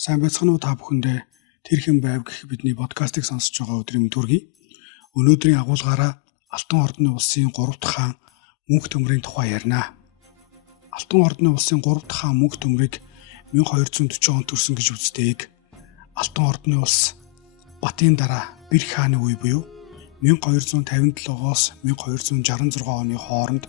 Сайн байцгаана уу та бүхэндээ тэр хэн байв гэх бидний подкастыг сонсож байгаа өдрийн мэнд хүргэе. Өнөөдрийн агуулгаараа Алтан ордны улсын 3 дахь хаан Мөнх төмрийн тухай ярина. Алтан ордны улсын 3 дахь хаан Мөнх төмрийг 1240 онд төрсөн гэж үздэг. Алтан ордны улс Батын дараа Бэрх хааны үе буюу 1257-оос 1266 оны хооронд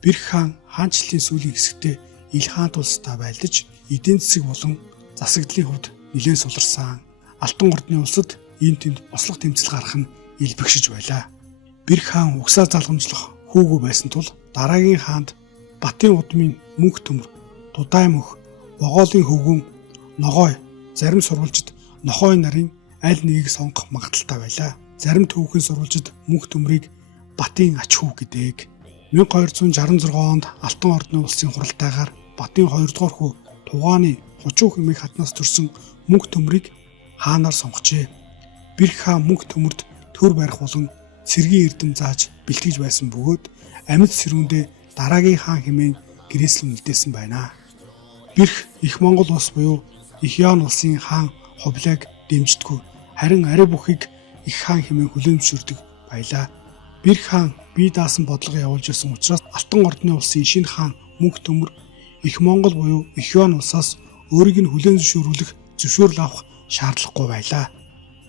Бэрх хаан хаанчлалын сүүлийн хэсэгтээ Ил хаант улстай байлдаж эдийн засаг болон засагдлын хувьд нэлээд суларсан. Алтан ордны улсад энэ тэнд бослого тэмцэл гарах нь илбэгшиж байлаа. Бэрх хаан угсаа залгамжлах хүүгүй байсан тул дараагийн хаанд Батын удмын Мөнх төмөр, Дудай мөх, Вогоолын хөвгүн, Ногой зарим сурвалжид Нохой нарын аль нэгийг сонгох магадaltaй байлаа. Зарим төвхөн сурвалжид Мөнх төмрийг Батын ач хүү гэдэг. 1266 онд Алтан ордны улсын хуралдаагаар Батын 2 дугаар хүү Тугааны Хучуу хэмээх хатнаас төрсөн Мөнх төмрийг хаанаар сонгожээ. Бэрх хаан Мөнх төмөрд төр барих болон цэргийн эрдэм зааж бэлтгэж байсан бөгөөд амьд сэрүүндээ дараагийн хаан хэмээн гэрээслэн үлдээсэн байна. Бэрх их Монгол улс буюу Их Яон улсын хаан Хувлайг дэмждэггүй, харин ари бүхийг их хаан хэмээн хүлээмжшүүлдэг байлаа. Бэрх хаан бие даасан бодлого явуулж ирсэн учраас Алтан ордны улсын шинэ хаан Мөнх төмөр Их Монгол буюу Их Яон улсаас өөрийг нь хүлээн зөвшөөрөл авах шаардлагагүй байлаа.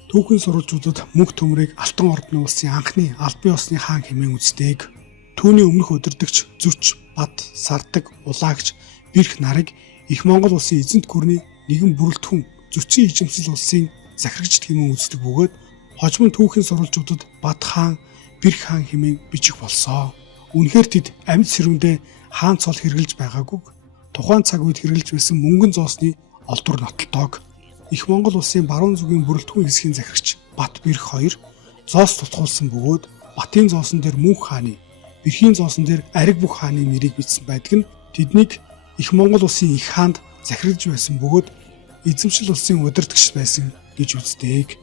Түүхэн сурвалжуудад Мөнх төмрийг Алтан ордны улсын анхны албан ёсны хаан хэмээн үздэг. Түүний өмнөх удирдагч Зүрч, Бат, Сардаг, Улаагч Бэрх нарыг Их Монгол улсын эзэнт гүрний нэгэн бүрэлдэхүүн Зүрчийн ижимсэл улсын захирагчд хэмээн үздэг бөгөөд хожим түүхийн сурвалжуудад Бат хаан, Бэрх хаан хэмээн бичих болсон. Үнэхээр тэд амьд сэрүүндээ хаан цол хэрглэж байгаагүй. Тухайн цаг үед хэрглэж байсан мөнгөн зоосны олдвор нотолтойг Их Монгол улсын баруун зүгийн бүрэлдэхүүн хэсгийн захирагч Бат Бэрх хоёр зоос тутгуулсан бөгөөд Батын зоосон дээр Мөнх хааны, Бэрхийн зоосон дээр Ариг бүх хааны нэрийг бичсэн байдаг нь тэднийг Их Монгол улсын их хаанд захирагдж байсан бөгөөд эзэмшил улсын удирдагч байсан гэж үздэг.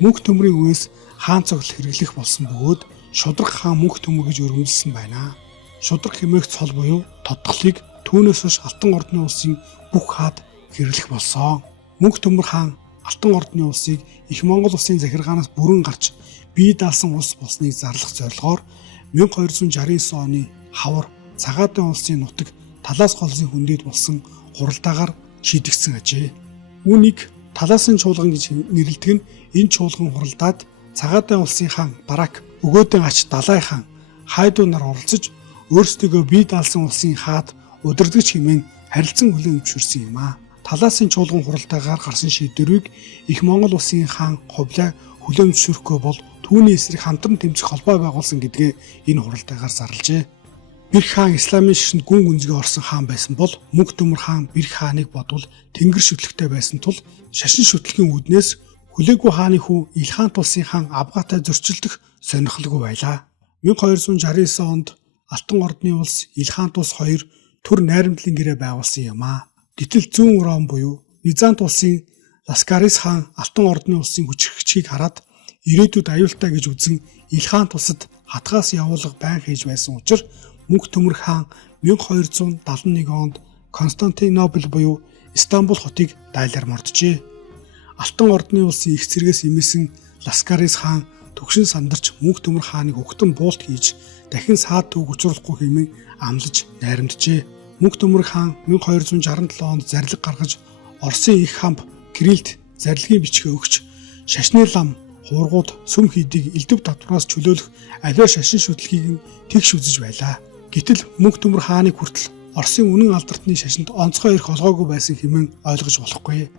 Мөнх төмрийн үеэс хаан цогл хэрэглэх болсон бөгөөд Шудраг хаан Мөнх төмөр гэж өргөмжилсэн байна. Шудраг хэмээх цол буюу тодголыг түүнээс хойш Алтан ордны улсын бүх хаад хэрэглэх болсон. Мөнх төмөр хаан Алтан ордны улсыг Их Монгол улсын захиргаанаас бүрэн гарч бие даасан улс болсныг зарлах зорилгоор 1269 оны хавар Цагаатын улсын нутаг Талаас голсын хүндэд болсон хуралдаагаар шийдэгдсэн ажээ. Үүнийг Талаасын чуулган гэж нэрлэдэг нь энэ чуулган хуралдаад Цагаатын улсын хаан Барак, өгөөдөн ач Далай хаан, хайдуу нар оролцож өөрсдөө бие даалсан улсын хаад удирдагч хэмээн харилцан хүлээмжшүүлсэн юм аа. Талаасын чуулган хуралдаагаар гарсан шийдвэрийг Их Монгол улсын хаан Хувлай хүлээмжшүүлэхгүй бол түүний эсрэг хамтран тэмцэх холбоо байгуулсан гэдгээ энэ хуралдаагаар зарлжээ. Бэрх хаан исламын шашинд гүн гүнзгий орсон хаан байсан бол Мөнх төмөр хаан Бэрх хааныг бодвол тэнгэр шүтлэгтэй байсан тул шашин шүтлэгийн үүднээс хүлээгүй хааны хүү Ил хаант улсын хаан Абгатай зөрчилдөх сонирхолгүй байлаа. 1269 онд Алтан ордны улс Ил хаант улс хоёр төр найрамдлын гэрээ байгуулсан юм аа. Гэтэл зүүн Ром буюу Визант улсын Ласкарис хаан Алтан ордны улсын хүчирхэгчийг хараад ирээдүйд аюултай гэж үзэн Ил хаант улсад хатгаас явуулга байн хийж байсан учраас Мөнх төмөр хаан 1271 онд Константинопол буюу Стамбул хотыг дайлаар морджээ. Алтан ордны улсын их цэргээс имээсэн Ласкарис хаан төгшин сандарч Мөнх төмөр хааныг өгтөн буулт хийж дахин саад төв учруулахгүй хэмээн амлаж найрамджээ. Мөнх төмөр хаан 1267 онд зарлиг гаргаж Оросын их хамт Кириллд зарилгын бичгээ өгч шашны лам, хуургууд, сүм хийдийг элдв татвараас чөлөөлөх аливаа шашин шүтлгийг нь тэгш үзэж байлаа. Гэтэл Мөнх төмөр хааныг хүртэл Оросын үнэн алдартны шашинд онцгой эрх олгоогүй байсан хэмээн ойлгож болохгүй.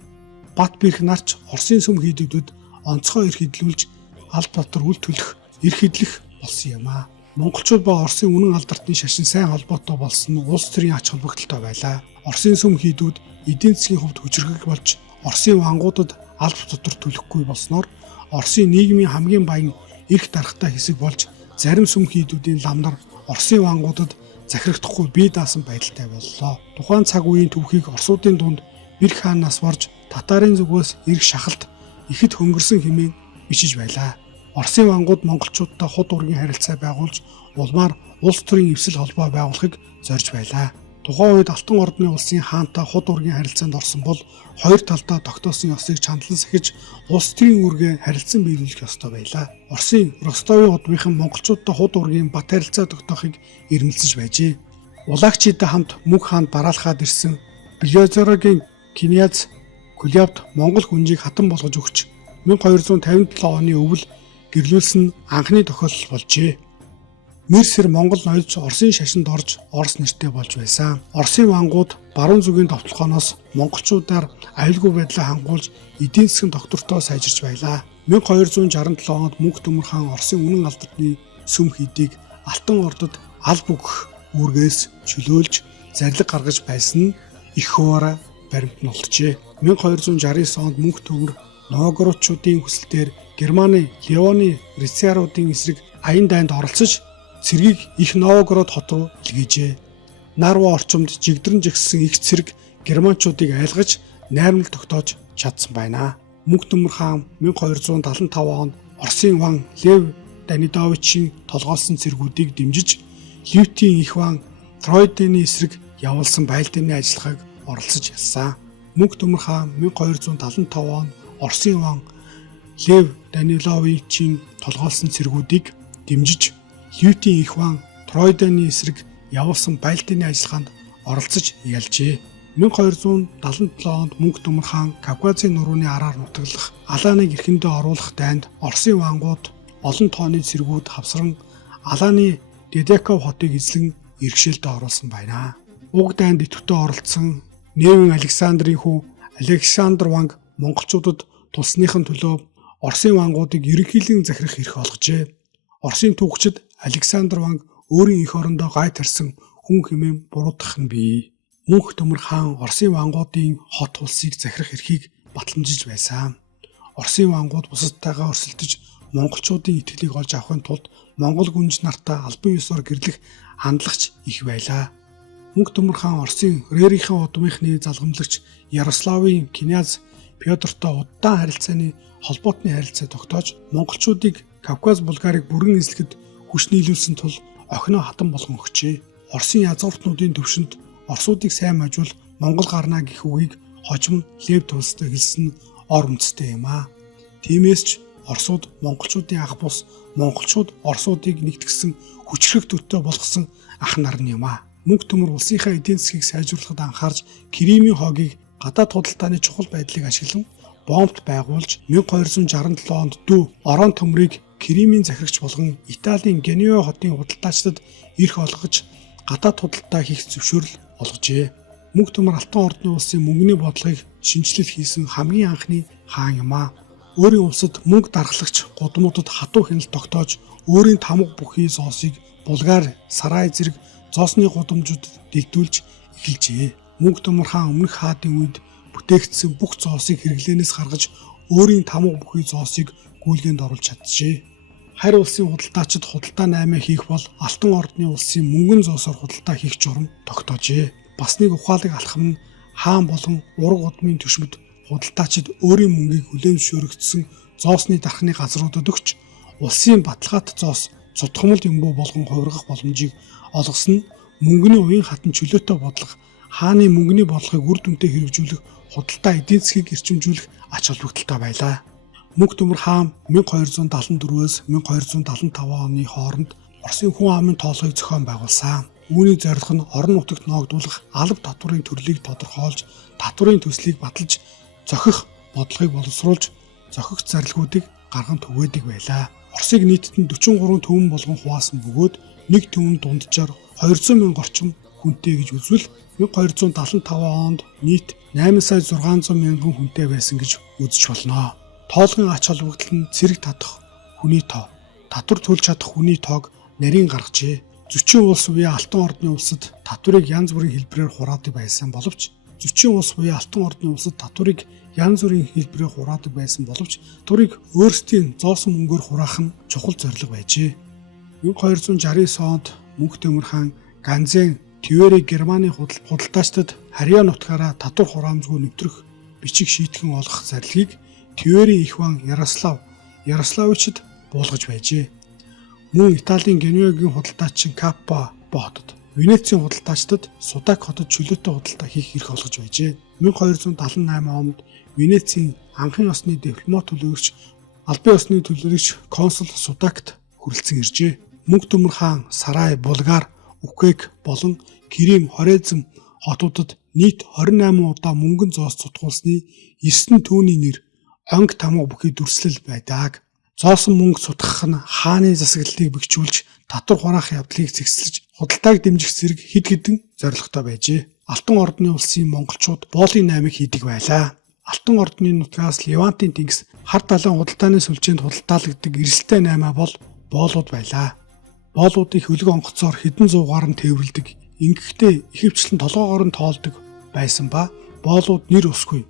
Бат Бэрх нарч Оросын сүм хийдүүдэд онцгой эрх хөдөлж алд дотор үл төлөх эрх хөдлөх болсон юм аа. Монголчууд ба Оросын үнэн алдартны шашин сайн холбоотой болсон нь улс төрийн ач холбогдолтой байлаа. Оросын сүм хийдүүд эдийн засгийн хувьд хүчрхэг болж Оросын вангуудад алд дотор төлөхгүй болсноор Оросын нийгмийн хамгийн баян эрх дарахтай хэсэг болж зарим сүм хийдүүдийн ламнар Оросын вангуудад захирагдахгүй бие даасан байдалтай боллоо. Тухайн цаг үеийн түүхийг Оросуудын дунд Бэрх хаанаас борж татарын зүгээс эрх шахалт ихэд хөнгөрсөн хэмээн бичиж байлаа. Оросын вангууд монголчуудтай худ ургийн харилцаа байгуулж улмаар улс төрийн эвсэл холбоо байгуулахыг зорж байлаа. Тухайн үед Алтан ордны улсын хаантай худ ургийн харилцаанд орсон бол хоёр талдаа тогтоосон ёсыг чандлан сахиж улс төрийн үүргээ харилцан биелүүлэх ёстой байлаа. Оросын Ростовын удмынхан монголчуудтай худ ургийн бат харилцаа тогтоохыг эрмэлзэж байжээ. Улагчидтай хамт Мөнх хаанд бараалхаад ирсэн Белозерогийн Князь Кулявд монгол хүнжийг хатан болгож өгч 1257 оны өвөл гэрлүүлсэн анхны тохиолдол болжээ. Мэрсэр Монгол ноёдч Оросын шашинд орж Орос нэртэй болж байсан. Оросын вангууд баруун зүгийн товтлохоноос монголчуудаар аюулгүй байдлаа хангуулж эдийн засгийн доктортой сайжирч байлаа. 1267 онд Мөнх Төмөр хаан Оросын үнэн алдарны сүм хийдийг Алтан ордод аль бүх үүргээс чөлөөлж зарлиг гаргаж байсан нь их хуваараа баримтнуулжээ. 1269 онд Мөнх Төмөр Новгородчуудын хүсэлтээр Германы Леоны Рицаруудын эсрэг аян дайнд оролцож цэргийг их Новгород хот руу илгээжээ. Нарва орчимд жигдэрэн жигссэн их цэрэг германчуудыг айлгаж найрамдал тогтоож чадсан байна. Мөнх Төмөр хаан 1275 онд Оросын ван Лев Данидовичийн толгойлсон цэргүүдийг дэмжиж Лютийн их ван Тройдены эсрэг явуулсан байлдааны ажиллагааг оролцож ялсан. Мөнх Төмөр хаан 1275 онд Оросын ван Лев Даниловичийн толгойлсон цэргүүдийг дэмжиж Лютийн их ван Тройдены эсрэг явуулсан байлдааны ажиллагаанд оролцож ялжээ. 1277 онд Мөнх Төмөр хаан Кавказын нурууны араар нутаглах Алааныг эрхэндээ оруулах дайнд Оросын вангууд олон тооны цэргүүд хавсран Алааны Дедеков хотыг эзлэн иргэшээлдээ оруулсан байна. Уг дайнд идэвхтэй оролцсон Невин Александрийн хүү Александр ванг монголчуудад тусныхын төлөө Оросын вангуудыг ерөнхийлөн захирах эрх олгожээ. Оросын түүхчид Александр ванг өөрийн эх орондоо гай тарьсан хүн хэмээн буруутгах нь бий. Мөнх Төмөр хаан Оросын вангуудын хот улсыг захирах эрхийг батламжиж байсан. Оросын вангууд бусадтайгаа өрсөлдөж монголчуудын итгэлийг олж авахын тулд монгол гүнж нартаа албан ёсоор гэрлэх хандлагч их байлаа. Мөнх Төмөр хаан Оросын Рерихын удмынхны залгамжлагч Ярославын Князь Пётртой удаан харилцааны холбоотны харилцаа тогтоож монголчуудыг Кавказ Булгарыг бүрэн эзлэхэд хүч нийлүүлсэн тул охиноо хатан болгон өгчээ. Оросын язгууртнуудын төвшөнд Оросуудыг сайн мажуул Монгол гарнаа гэх үгийг хожим Лев Толстой хэлсэн ор үндэстэй юм аа. Тиймээс ч Оросууд монголчуудын ах бус, монголчууд Оросуудыг нэгтгсэн хүчрэх төтөө болгосон ах нар нь юм аа. Мөнх Төмөр улсынхаа эдийн засгийг сайжруулахад анхаарч Кремийн хоогийг гадаад худалдааны чухал байдлыг ашиглан бомбт байгуулж 1267 онд дүү Орон төмрийг Кремийн захирагч болгон Италийн Генуа хотын худалдаачдад эрх олгож гадаад худалдаа хийх зөвшөөрөл олгожээ. Мөнх Төмөр Алтан ордны улсын мөнгөний бодлогыг шинжилэл хийсэн хамгийн анхны хаан юм аа. Өөрийн улсад мөнгө дархлагч гудамуудад хатуу хяналт тогтоож өөрийн тамга бүхий зоосыг Булгар, Сарай зэрэг зоосны гудамжуудад дэлдүүлж эхэлжээ. Мөнх Төмөр хаан өмнөх хаадын үед бүтээгдсэн бүх зоосыг хэрэглэнээс гаргаж өөрийн тамга бүхий зоосыг гүйлгээнд оруулж чаджээ. Харь улсын худалдаачид худалдаа 8 хийх бол Алтан ордны улсын мөнгөн зоосоор худалдаа хийх журам тогтоожээ. Бас нэг ухаалаг алхам нь хаан болон ураг удмын төшмөд худалдаачид өөрийн мөнгийг хүлээн зөвшөөрөгдсөн зоосны дархны газруудад өгч улсын баталгаат зоос цутгамал юмбуу болгон хувиргах боломжийг олгосон нь мөнгөний уян хатан чөлөөтэй бодлого хааны мөнгөний бодлогыг үр дүнтэй хэрэгжүүлэх худалдаа эдийн засгийг эрчимжүүлэх ач холбогдолтой байлаа. Мөнх Төмөр хаан 1274-өөс 1275 оны хооронд Оросын хүн амын тоолгыг зохион байгуулсан. Үүний зорилго нь орон нутагт ноогдуулах алба татварын төрлийг тодорхойлж, татварын төслийг баталж, зохих бодлогыг боловсруулж, зохих зарилгуудыг гарган түгээдэг байлаа. Оросыг нийтд нь 43 төвөн болгон хуваасан бөгөөд нэг төвөнд дунджаар 200 мянга орчим хүнтэй гэж үзвэл 1275 онд нийт 8,600 мянган хүнтэй байсан гэж үзэж болно. Тоолгын ач холбогдол нь цэрэг татах хүний тоо, татвар төлж чадах хүний тоог нарийн гаргажээ. Зөчийн улс буюу Алтан ордны улсад татварыг янз бүрийн хэлбэрээр хураадаг байсан боловч Зөчийн улс буюу Алтан ордны улсад татварыг янз бүрийн хэлбэрээр хураадаг байсан боловч татварыг өөрсдийн зоосон мөнгөөр хураах нь чухал зорилго байжээ. 1269 онд Мөнх Төмөр хаан Ганзен Тивери Германы худалдаачдад Харьяа нутгаараа татвар хураамжгүй нэвтрэх бичиг шийтгэн олгох зарилгийг Тивери их ван Ярославичд буулгаж байжээ. Мөн Италийн Генуагийн худалдаачин Каппа хотод Венецийн худалдаачдад Судаг хотод чөлөөтэй худалдаа хийх эрх олгож байжээ. 1278 онд Венецийн анхны осны дипломат төлөөлөгч, албан ёсны төлөөлөгч консул Судагт хүрэлцэн иржээ. Мөнх төмөр хаан Сарай, Булгар, Үкэг болон Крим, Хорезм хотуудад нийт 28 удаа мөнгөн зоос цутгуулсны 9 түүний нэр онг тамга бүхий дүрслэл байдаг. Зоосон мөнгө сутгах нь хааны засаглалыг бэхжүүлж, татвар хураах явдлыг зэгцлэж, худалдааг дэмжих зэрэг хэд хэдэн зорилготой байжээ. Алтан ордны улсын монголчууд боолын 8-ыг хийдэг байлаа. Алтан ордны нутгаас Левантын тэнгис хар талайн худалдааны сүлжээнд худалдаалагддаг эрсдэлтэй 8 бол боолууд байлаа. Боолуудыг хөлөг онгоцоор хэдэн зуугаар нь тээвэрлдэг. Ингэхдээ ихэвчлэн толгоогоор нь тоолдог байсан ба боолууд нэр усгүй,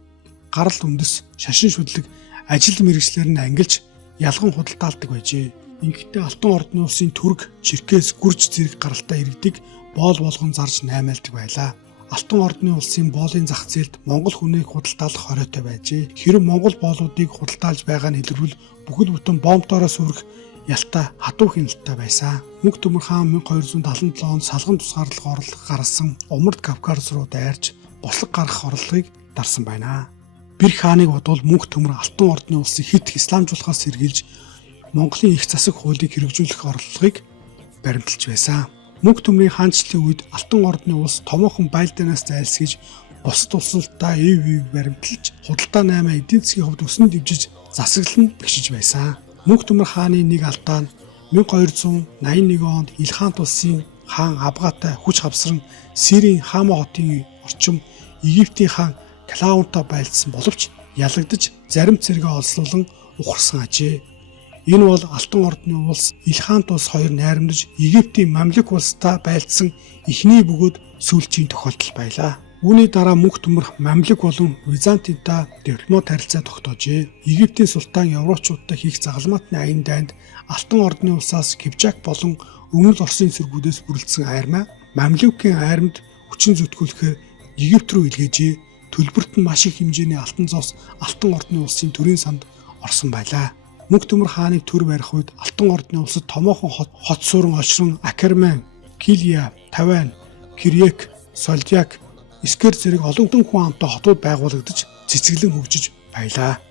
гарал үндэс, шашин шүдлэг, ажил мэргэжлэр нь ангилж ялган худалдаалдаг байжээ. Ингэхдээ Алтан ордны улсын түрг, чиркээс, гүрж зэрэг гаралтай иргэдэг боол болгон зарж наймаалдаг байлаа. Алтан ордны улсын боолын зах зээлд монгол хүнийг худалдаалах хоройтой байжээ. Хэрэв монгол боолуудыг худалдаалж байгаа нь илэрвэл бүхэл бүтэн бомбдороо сүрэх ялтай хатуу хяналттай байсан. Мөнх төмөр хаан 1277 онд салган тусгаарлах орлого гаргасан Умард Кавказ руу дайрч бослог гаргах орлогыг дарсан байна. Бэр хааныг бодвол мөнх төмөр Алтан ордны улсыг хит исламжуулахаас сэргийлж Монголын их засаг хуулийг хэрэгжүүлэх орлогыг баримталж байсан. Мөнх төмрийн хаанчлалын үед Алтан ордны улс томоохон байлдаанаас зайлсхийж бусад улсуудтай баримталж худалдаа 8 эдийн засгийн хувьд өснө дэвжиж засаглал нь бэхжиж байсан. Мөнх төмөр хааны нэг алдаа нь 1281 онд Илхант улсын хаан Абгатай хүч хавсран Сирийн Хама хотын орчим Египтийн хаан Клаунтай байлдсан боловч ялагдаж зарим цэргээ олслуулан ухарсан ажээ. Энэ бол Алтан ордны улс Илхант улс хоёр найрамдаж Египтийн мамлюк улстай байлдсан эхний бөгөөд сүүлчийн тохиолдол байлаа. Үүний дараа мөнх төмөр мамлюк болон Византинтай дипломат харилцаа тогтоожээ. Египтийн султан Европчуудтай хийх загалмаатны аян дайнд Алтан ордны улсаас Кипчак болон Өмнөд Оросын цэргүүдээс бүрэлдсэн армия мамлюкийн армид хүчин зүтгүүлэхээр Египт рүү илгээжээ. Төлбөрт нь маш их хэмжээний алтан зоос Алтан ордны улсын төрийн санд орсон байлаа. Мөнх төмөр хааныг төр барих үед Алтан ордны улсад томоохон хот суурин очрон Акерман, Килия, Таван, Кирьек, Солдяк, Искер зэрэг олон хүн амтай хотууд байгуулагдаж цэцгэлэн хөгжиж байлаа.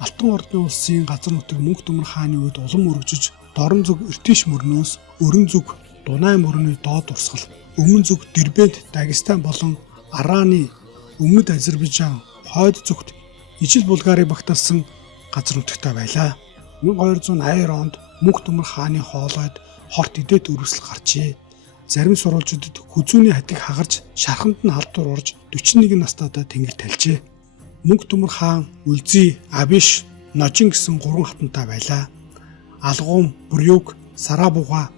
Алтан ордны улсын газар нутаг мөнх төмөр хааны үед улам өргөжиж, дорн зүг Иртиш мөрнөөс өрн зүг Дунай мөрний доод урсгал, өмнө зүг Дербент, Дагестан болон Араны, өмнөд Азербайжан, хойд зүгт ижил Булгарыг багтаасан газар нутагтай байлаа. 1282 онд мөнх төмөр хааны хоолойд хорт идэт өрөвсөл гарчээ. Зарим сурвалжуудад хүзүүний хатыг хагарч шарханд нь халдвар орж 41 настайдаа тэнгэр талжээ. Мөнх төмөр хаан Үлзий, Абиш, Ножин гэсэн 3 хатантай байлаа. Алгуум, Бүрюг, Сарабуга,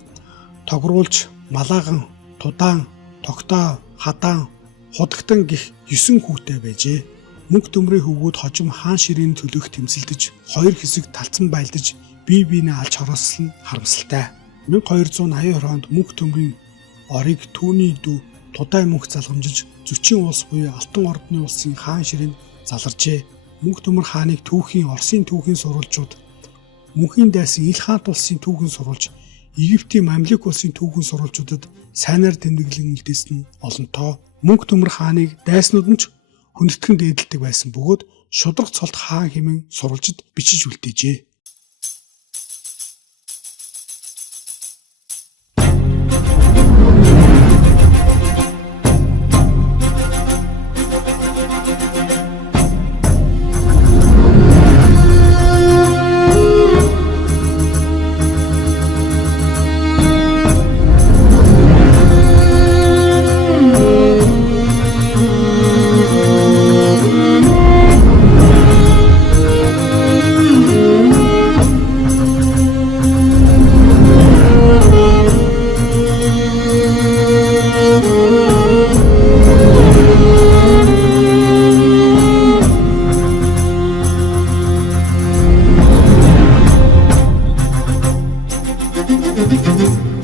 Тогруулж, Малааган, Тудаан, Тогтоо, Хадаан, Худагтан гих 9 хүүтэй байжээ. Мөнх төмрийн хөвгүүд хожим хаан ширээн төлөх тэмцэлдэж, хоёр хэсэг талцсан байлдаж, бие биенээ алж хорослол нь харамсалтай. 1282 онд мөнх төмрийн орыг түүний дүү Тудай мөнх залгамжиж Зүчин улс буюу Алтан ордны улсын хаан ширээнд заларжээ. Мөнх төмөр хааныг түүхийн Оросын түүхийн сурвалжууд, мөнхийн дайсан Илхант улсын түүхийн сурвалж, Египтийн мамлюк улсын түүхийн сурвалжуудад сайнаар тэмдэглэн үлдээсэн нь олонтоо. Мөнх төмөр хааныг дайснууд нь ч хүндэтгэн дээдэлдэг байсан бөгөөд шудраг цолт хаан хэмээн сурвалжид бичиж үлдээжээ. Thank you.